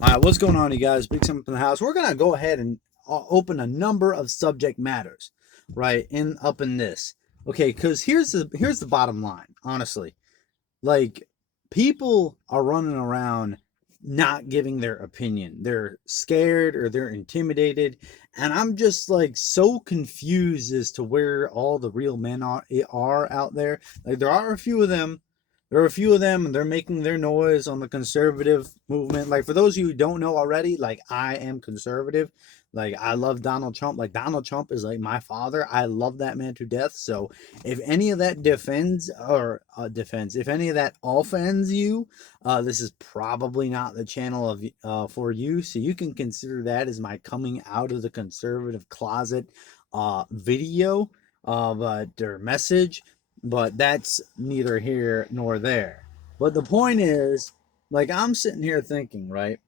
All right, what's going on, you guys? Big Sam from the house. We're gonna go ahead and open a number of subject matters, right? In this, okay? Because here's the bottom line. Honestly, like people are running around not giving their opinion. They're scared or they're intimidated, and I'm just like so confused as to where all the real men are out there. Like there are a few of them. There are a few of them, and they're making their noise on the conservative movement. Like for those of you who don't know already, like I am conservative. Like I love Donald Trump. Like Donald Trump is like my father. I love that man to death. So if any of that if any of that offends you, this is probably not the channel of for you. So you can consider that as my coming out of the conservative closet video, or message. But that's neither here nor there. But the point is, like I'm sitting here thinking, right?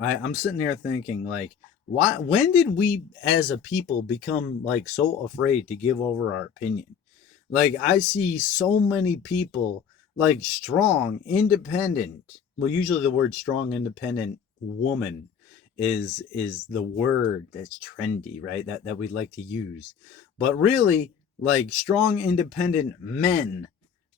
I'm sitting here thinking, like, why? When did we, as a people, become like so afraid to give over our opinion? Like I see so many people like strong, independent. Well, usually the word strong, independent woman is the word that's trendy, right? That we like to use. But really, like strong, independent men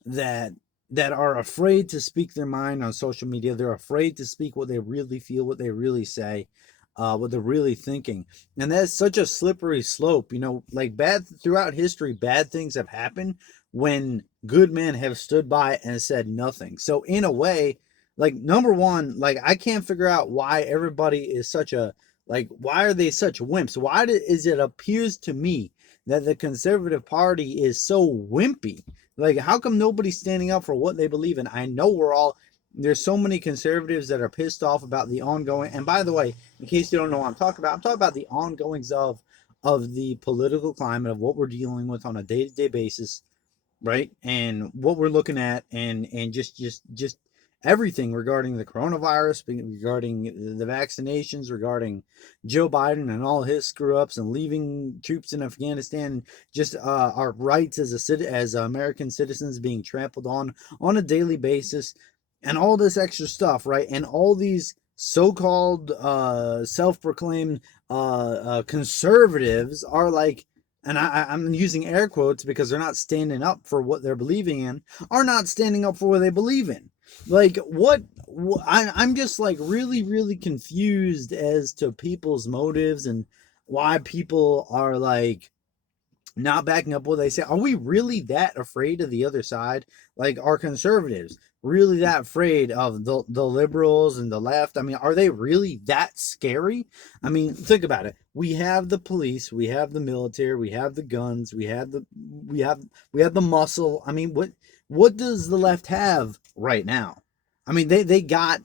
that that are afraid to speak their mind on social media. They're afraid to speak what they really feel, what they really say, what they're really thinking. And that's such a slippery slope. You know, like bad throughout history, bad things have happened when good men have stood by and said nothing. So in a way, like number one, like I can't figure out why everybody is such a like why are they such wimps? Is it appears to me that the conservative party is so wimpy? Like, how come nobody's standing up for what they believe in? I know there's so many conservatives that are pissed off about the ongoing, and by the way, in case you don't know what I'm talking about the ongoings of the political climate of what we're dealing with on a day-to-day basis, right? And what we're looking at and just everything regarding the coronavirus, regarding the vaccinations, regarding Joe Biden and all his screw ups and leaving troops in Afghanistan, just our rights as American citizens being trampled on a daily basis, and all this extra stuff, right? And all these so-called self-proclaimed conservatives are like, and I'm using air quotes because they're not standing up for what they're believing in, are not standing up for what they believe in. Like I'm just like really, really confused as to people's motives and why people are like not backing up what they say. Are we really that afraid of the other side? Like, are conservatives really that afraid of the liberals and the left? I mean, are they really that scary? I mean, think about it. We have the police, we have the military, we have the guns, we have we have the muscle. I mean, what does the left have right now? I mean, they got,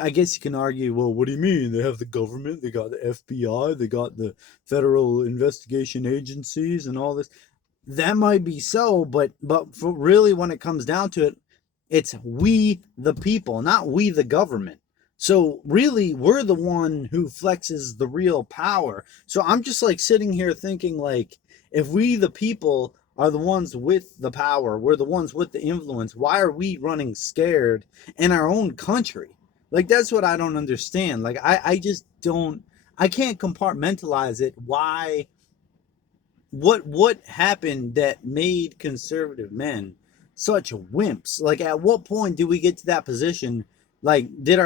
I guess you can argue, well, what do you mean? They have the government, they got the FBI, they got the federal investigation agencies and all this. That might be so, but for really when it comes down to it, it's we the people, not we the government. So really we're the one who flexes the real power. So I'm just like sitting here thinking, like, if we the people are the ones with the power, we're the ones with the influence, why are we running scared in our own country? Like that's what I don't understand. Like I just don't, I can't compartmentalize it. Why, what happened that made conservative men such wimps? Like at what point did we get to that position? Like did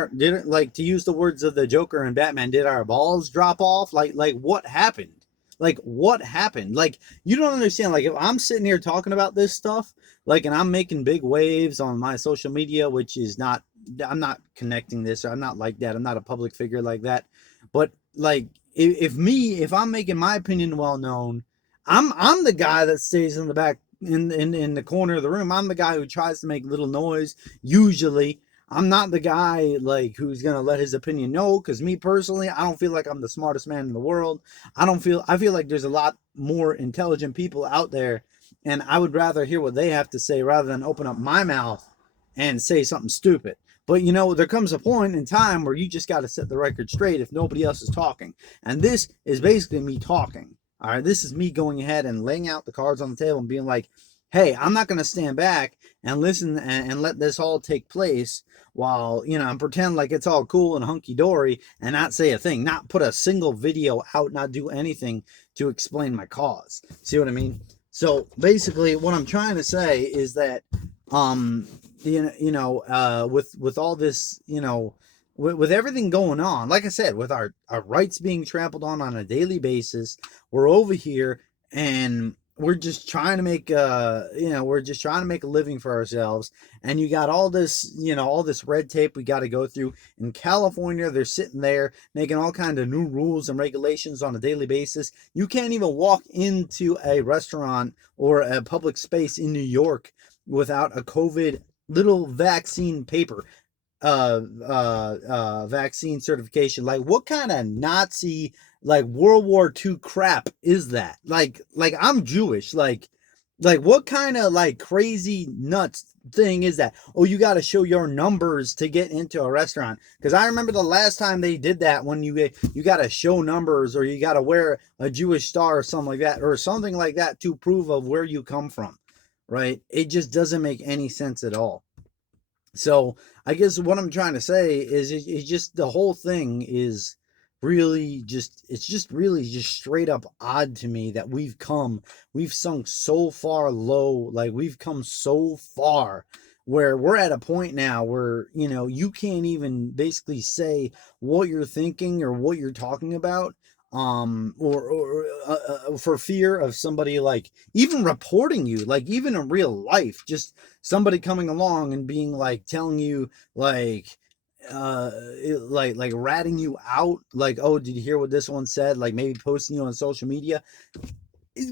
like, to use the words of the Joker and Batman, did our balls drop off? Like what happened? Like what happened? Like you don't understand. Like if I'm sitting here talking about this stuff, like, and I'm making big waves on my social media, which is not, I'm not connecting this, or I'm not like that. I'm not a public figure like that. But like if I'm making my opinion well known, I'm the guy that stays in the back in the corner of the room. I'm the guy who tries to make little noise. Usually, I'm not the guy like who's gonna let his opinion know. Because me personally, I don't feel like I'm the smartest man in the world. I feel like there's a lot more intelligent people out there, and I would rather hear what they have to say rather than open up my mouth and say something stupid. But you know, there comes a point in time where you just got to set the record straight if nobody else is talking. And this is basically me talking. All right, this is me going ahead and laying out the cards on the table and being like, hey, I'm not going to stand back and listen and let this all take place while, and pretend like it's all cool and hunky dory and not say a thing, not put a single video out, not do anything to explain my cause. See what I mean? So basically, what I'm trying to say is that, um, with all this, with everything going on, like I said, with our rights being trampled on a daily basis, we're over here and we're just trying to make we're just trying to make a living for ourselves, and you got all this red tape we got to go through. In California, they're sitting there making all kind of new rules and regulations on a daily basis. You can't even walk into a restaurant or a public space in New York without a COVID little vaccine paper, vaccine certification. Like, what kind of Nazi, like World War II crap is that? Like I'm Jewish. Like what kind of like crazy nuts thing is that? Oh, you got to show your numbers to get into a restaurant. Because I remember the last time they did that, when you got to show numbers, or you got to wear a Jewish star or something like that to prove of where you come from. Right? It just doesn't make any sense at all. So I guess what I'm trying to say is it's just the whole thing is really just, it's just really just straight up odd to me that we've sunk so far low, like we've come so far where we're at a point now where, you can't even basically say what you're thinking or what you're talking about, for fear of somebody, like, even reporting you, like, even in real life, just somebody coming along and being like, telling you, like, like ratting you out, like, oh, did you hear what this one said, like maybe posting you on social media.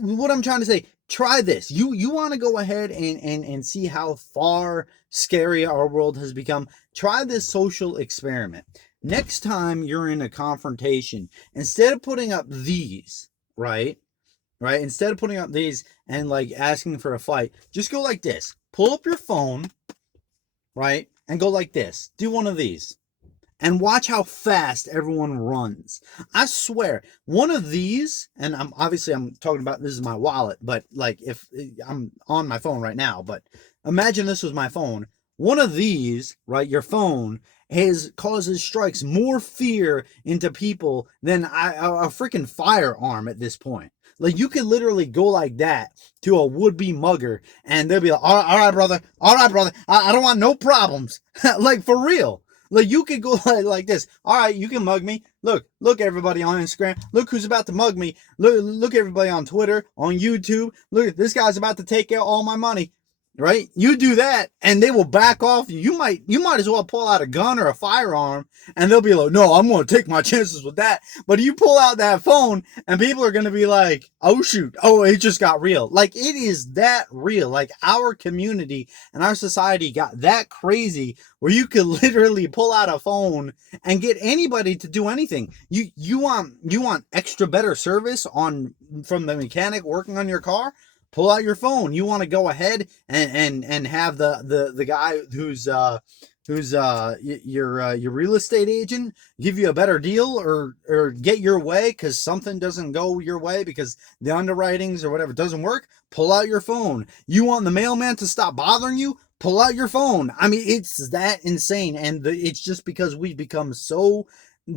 What I'm trying to say, try this. You want to go ahead and see how far scary our world has become. Try this social experiment. Next time you're in a confrontation, instead of putting up these, right? Right? Instead of putting up these and like asking for a fight, just go like this. Pull up your phone, right? And go like this. Do one of these. And watch how fast everyone runs. I swear, one of these, and I'm talking about, this is my wallet, but like, if I'm on my phone right now, but imagine this was my phone. One of these, right, your phone, causes strikes more fear into people than a freaking firearm at this point. Like, you could literally go like that to a would-be mugger, and they'll be like, all right, brother, I don't want no problems. Like, for real. Like, you could go like this. All right, you can mug me. Look, everybody on Instagram. Look who's about to mug me. Look, everybody on Twitter, on YouTube. Look, this guy's about to take out all my money. Right? You do that, and they will back off. You might as well pull out a gun or a firearm, and they'll be like, no, I'm going to take my chances with that. But you pull out that phone, and people are going to be like, oh, shoot. Oh, it just got real. Like, it is that real. Like, our community and our society got that crazy where you could literally pull out a phone and get anybody to do anything. You want extra better service from the mechanic working on your car? Pull out your phone. You want to go ahead and have the guy who's your real estate agent give you a better deal, or get your way because something doesn't go your way because the underwritings or whatever doesn't work. Pull out your phone. You want the mailman to stop bothering you? Pull out your phone. I mean, it's that insane, and it's just because we've become so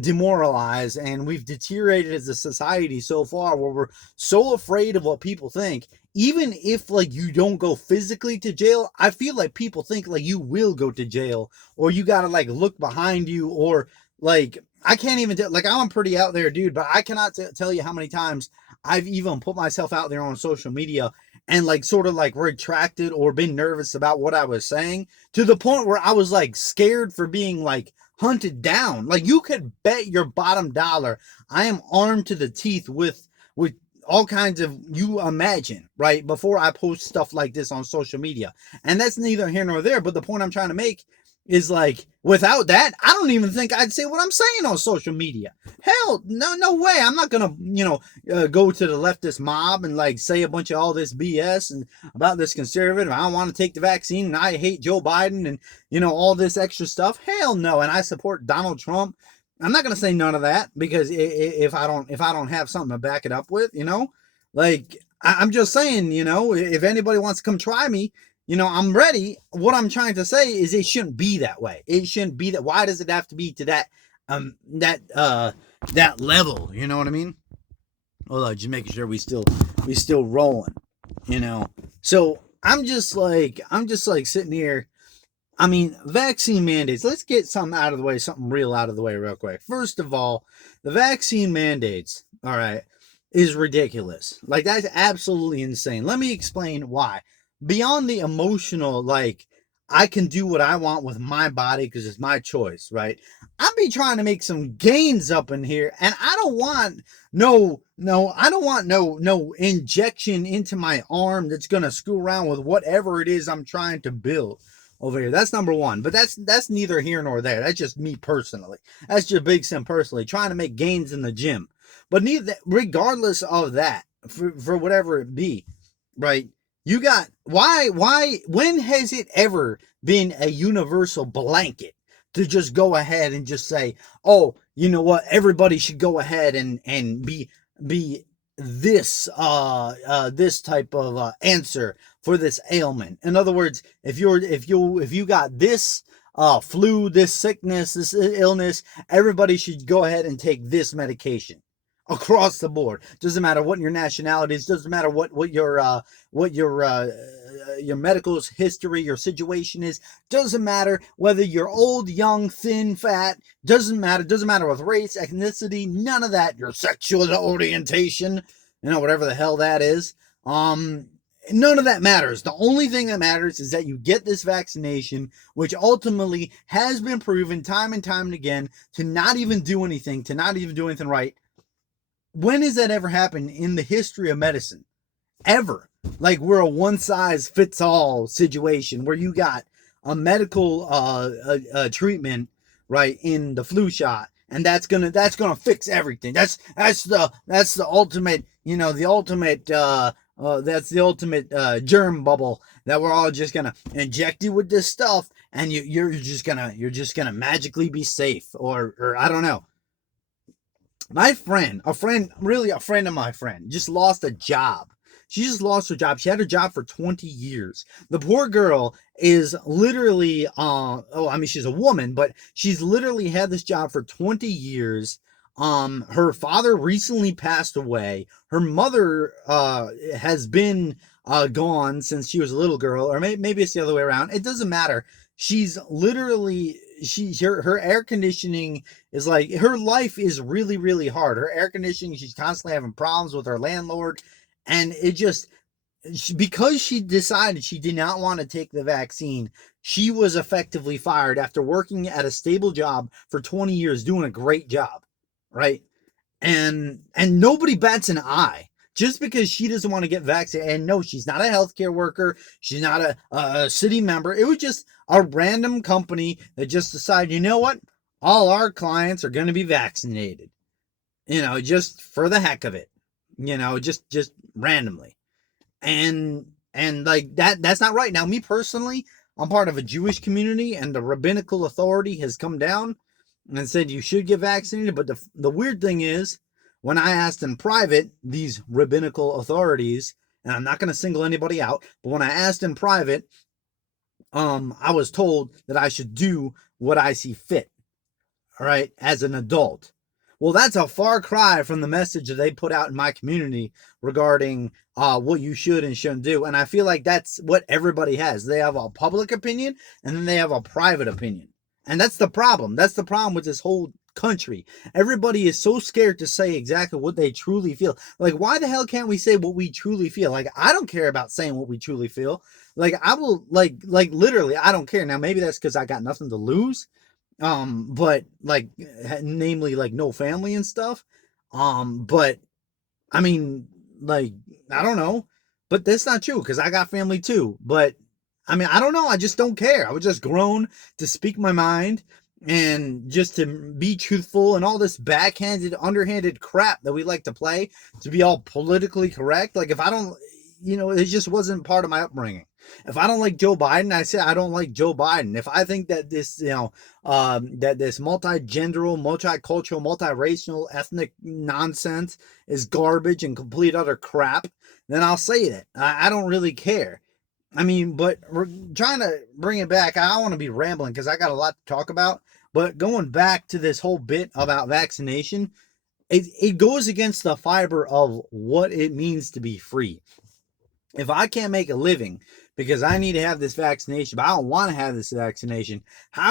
demoralized and we've deteriorated as a society so far where we're so afraid of what people think. Even if, like, you don't go physically to jail, I feel like people think like you will go to jail, or you gotta like look behind you, or like, I can't even like, I'm a pretty out there dude, but I cannot tell you how many times I've even put myself out there on social media and like sort of like retracted or been nervous about what I was saying, to the point where I was like scared for being like hunted down. Like, you could bet your bottom dollar I am armed to the teeth with all kinds of, you imagine, right, before I post stuff like this on social media. And that's neither here nor there, but the point I'm trying to make is, like, without that, I don't even think I'd say what I'm saying on social media. Hell, no way. I'm not gonna, go to the leftist mob and like say a bunch of all this BS and about this conservative, I don't want to take the vaccine, and I hate Joe Biden, and all this extra stuff. Hell no. And I support Donald Trump. I'm not gonna say none of that, because if I don't have something to back it up with, like, I'm just saying, if anybody wants to come try me, I'm ready. What I'm trying to say is it shouldn't be that way. It shouldn't be that. Why does it have to be to that level? You know what I mean? Hold on, just making sure we still rolling. So I'm just like sitting here. I mean, vaccine mandates. Let's get something out of the way, something real out of the way, real quick. First of all, the vaccine mandates, all right, is ridiculous. Like, that's absolutely insane. Let me explain why. Beyond the emotional, like, I can do what I want with my body because it's my choice, right? I'll be trying to make some gains up in here, and I don't want I don't want no injection into my arm that's gonna screw around with whatever it is I'm trying to build over here. That's number one. But that's neither here nor there. That's just me personally. That's just Big Sim personally trying to make gains in the gym. But regardless of that, for whatever it be, right? You got when has it ever been a universal blanket to just go ahead and just say, oh, you know what, everybody should go ahead and be this type of answer for this ailment. In other words, if you got this flu, this sickness, this illness, everybody should go ahead and take this medication across the board. Doesn't matter what your nationality is. Doesn't matter what your medical history, your situation is. Doesn't matter whether you're old, young, thin, fat. Doesn't matter. Doesn't matter with race, ethnicity, none of that. Your sexual orientation, whatever the hell that is. None of that matters. The only thing that matters is that you get this vaccination, which ultimately has been proven time and time and again to not even do anything, to not even do anything right. When has that ever happened in the history of medicine? Ever? Like, we're a one size fits all situation where you got a medical treatment, right, in the flu shot, and that's gonna fix everything. That's the ultimate, that's the ultimate germ bubble that we're all just gonna inject you with this stuff, and you're just gonna magically be safe, or I don't know. My friend, really a friend of my friend, just lost a job. She just lost her job. She had her job for 20 years. The poor girl is literally, oh, I mean, she's a woman, but she's literally had this job for 20 years. Her father recently passed away. Her mother, has been, gone since she was a little girl, or maybe it's the other way around. It doesn't matter. She's literally, her air conditioning is like, her life is really, really hard. Her air conditioning, she's constantly having problems with her landlord. And it just, because she decided she did not want to take the vaccine, she was effectively fired after working at a stable job for 20 years, doing a great job, right? And nobody bats an eye just because she doesn't want to get vaccinated. And no, she's not a healthcare worker. She's not a city member. It was just a random company that just decided, you know what? All our clients are going to be vaccinated, just for the heck of it, just randomly. And like that's not right. Now, me personally, I'm part of a Jewish community, and the rabbinical authority has come down and said you should get vaccinated. But the weird thing is, when I asked in private, these rabbinical authorities, and I'm not going to single anybody out, but when I asked in private, I was told that I should do what I see fit, all right, as an adult. Well, that's a far cry from the message that they put out in my community regarding what you should and shouldn't do. And I feel like that's what everybody has. They have a public opinion, and then they have a private opinion. And that's the problem. That's the problem with this whole country. Everybody is so scared to say exactly what they truly feel. Like, why the hell can't we say what we truly feel? Like, I don't care about saying what we truly feel. Like, I will, like literally, I don't care. Now, maybe that's because I got nothing to lose, but like, namely, like, no family and stuff. But I mean, like, I don't know, but that's not true because I got family too. But I mean, I don't know. I just don't care. I was just grown to speak my mind and just to be truthful, and all this backhanded, underhanded crap that we like to play to be all politically correct. Like, if I don't, it just wasn't part of my upbringing. If I don't like Joe Biden, I say I don't like Joe Biden. If I think that this, that this multi-genderal, multicultural, multiracial, ethnic nonsense is garbage and complete utter crap, then I'll say it. I don't really care. I mean, but we're trying to bring it back. I don't want to be rambling because I got a lot to talk about. But going back to this whole bit about vaccination, it goes against the fiber of what it means to be free. If I can't make a living because I need to have this vaccination, but I don't want to have this vaccination, how